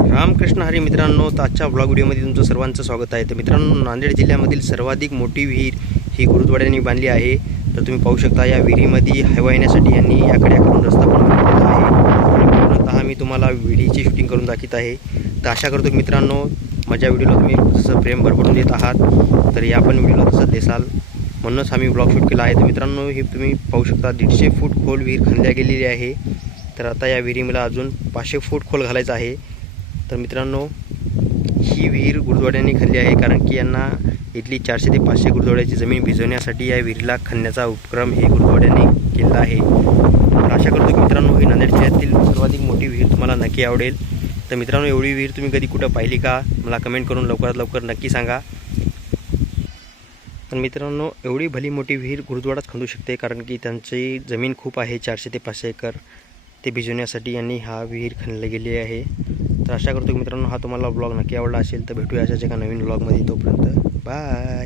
रामकृष्ण हरी मित्रांनो तर आजच्या ब्लॉग व्हिडिओमध्ये तुमचं सर्वांचं स्वागत आहे. तर मित्रांनो नांदेड जिल्ह्यामधील सर्वाधिक मोठी विहीर ही गुरुद्वाड्यांनी बांधली आहे. तर तुम्ही पाहू शकता या विहिरीमध्ये हवा येण्यासाठी यांनी याकडे करून रस्ता पण बांधलेला आहे. आणि पूर्णतः मी तुम्हाला विहिरीची शूटिंग करून दाखवत आहे. तर आशा करतो मित्रांनो माझ्या व्हिडिओला तुम्ही जसं प्रेम भरभरून देत आहात तर या पण व्हिडिओला तसं देसाल. म्हणूनच आम्ही ब्लॉग शूट केला आहे. तर मित्रांनो हे तुम्ही पाहू शकता दीडशे फूट खोल विहीर खणल्या गेलेली आहे. तर आता या विहिरीला अजून पाचशे फूट खोल घालायचं आहे. तर मित्रांनो ही विहीर गुरुद्वाड्यांनी खणली आहे कारण की यांना इथली चारशे ते पाचशे गुरुद्वाड्याची जमीन भिजवण्यासाठी या विहिरीला खणण्याचा उपक्रम हे गुरुद्वाड्यांनी केला आहे. तर आशा करतो की मित्रांनो ही नांदेड जिल्ह्यातील सर्वाधिक मोठी विहीर तुम्हाला नक्की आवडेल. तर मित्रांनो एवढी विहीर तुम्ही कधी कुठं पाहिली का? मला कमेंट करून लवकरात लवकर नक्की सांगा. तर मित्रांनो एवढी भली मोठी विहीर गुरुद्वाराच खंदू शकते कारण की त्यांची जमीन खूप आहे चारशे ते पाचशे एकर. ते भिजवण्यासाठी यांनी हा विहीर खणली गेली आहे. तर आशा करतो मित्रांनो हा तुम्हाला ब्लॉग नक्की आवडला असेल तर भेटूया अशाच एका नवीन ब्लॉगमध्ये तोपर्यंत. बाय